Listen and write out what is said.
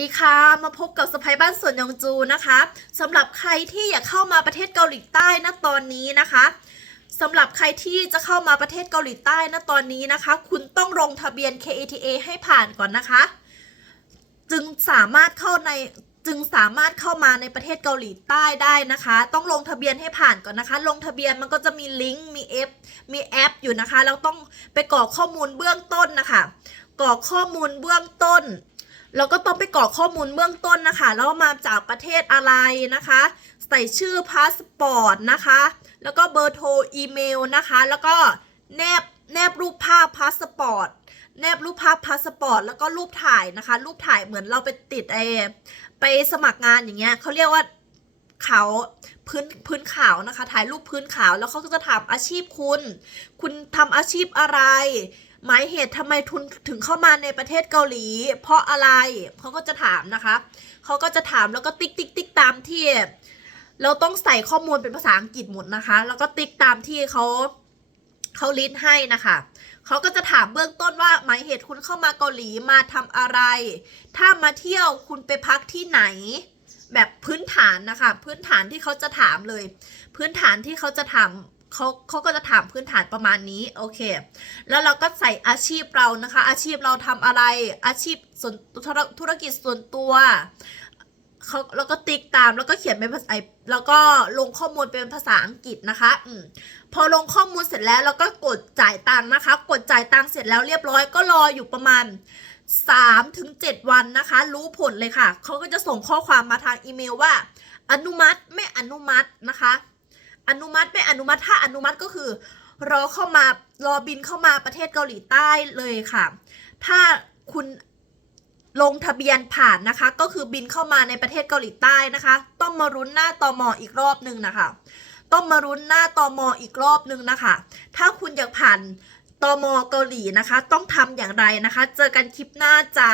ดีค่ะ มาพบกับสไปบ้านสวนยองจูนะคะสำหรับใครที่อยากเข้ามาประเทศเกาหลีใต้นะตอนนี้นะคะสำหรับใครที่จะเข้ามาประเทศเกาหลีใต้นะตอนนี้นะคะ คุณต้องลงทะเบียน KATA ให้ผ่านก่อนนะคะ จึงสามารถเข้าในจึงสามารถเข้ามาในประเทศเกาหลีใต้ได้นะคะ ต้องลงทะเบียนให้ผ่านก่อนนะคะ ลงทะเบียนมันก็จะมีลิงก์มีแอปมีแอปอยู่นะคะแล้วต้องไปกรอกข้อมูลเบื้องต้นนะคะกรอกข้อมูลเบื้องต้น เราก็ต้องไปกรอกข้อมูลเบื้องต้นนะคะ แล้วมาจากประเทศอะไรนะคะ ใส่ชื่อพาสปอร์ตนะคะ แล้วก็เบอร์โทรอีเมลนะคะ แล้วก็แนบแนบรูปภาพพาสปอร์ตแนบรูปภาพพาสปอร์ตแล้วก็รูปถ่ายนะคะ รูปถ่ายเหมือนเราไปติดไอไปสมัครงานอย่างเงี้ยเขาเรียกว่าเขาพื้นพื้นขาวนะคะ ถ่ายรูปพื้นขาวแล้วเขาก็จะถามอาชีพคุณ คุณทำอาชีพอะไร หมายเหตุทำไมทุนถึงเข้ามาในประเทศเกาหลี เพราะอะไรเขาก็จะถามนะคะเขาก็จะถามแล้วก็ติ๊กติ๊กติ๊กตามที่ เราต้องใส่ข้อมูลเป็นภาษาอังกฤษหมดนะคะ แล้วก็ติ๊กตามที่เขาเขาลิสต์ให้นะคะเขาก็จะถามเบื้องต้นว่าหมายเหตุคุณเข้ามาเกาหลีมาทำอะไร ถ้ามาเที่ยวคุณไปพักที่ไหน แบบพื้นฐานนะคะ พื้นฐานที่เขาจะถามเลย พื้นฐานที่เขาจะถาม เขาเขาก็จะถามพื้นฐานประมาณนี้โอเค แล้วเราก็ใส่อาชีพเรานะคะ อาชีพเราทำอะไรอาชีพส่วนธุรธุรกิจส่วนตัวเขาแล้วก็ติ๊กตามแล้วก็เขียนเป็นภาษาแล้วก็ลงข้อมูลเป็นภาษาอังกฤษนะคะอืมพอลงข้อมูลเสร็จแล้วเราก็กดจ่ายตังค์นะคะ กดจ่ายตังค์เสร็จแล้วเรียบร้อยก็รออยู่ประมาณ3ถึง7วันนะคะ รู้ผลเลยค่ะ เขาก็จะส่งข้อความมาทางอีเมลว่า อนุมัติไม่อนุมัตินะคะ อนุมัติไม่อนุมัติถ้าอนุมัติก็คือ รอเข้ามารอบินเข้ามาประเทศเกาหลีใต้เลยค่ะ ถ้าคุณลงทะเบียนผ่านนะคะ ก็คือบินเข้ามาในประเทศเกาหลีใต้นะคะ ต้องมารุ้นหน้าตอมออีกรอบนึงนะคะ ต้องมารุ้นหน้าตอมออีกรอบนึงนะคะ ถ้าคุณอยากผ่านตอมอเกาหลีนะคะ ต้องทำอย่างไรนะคะ เจอกันคลิปหน้าจ้า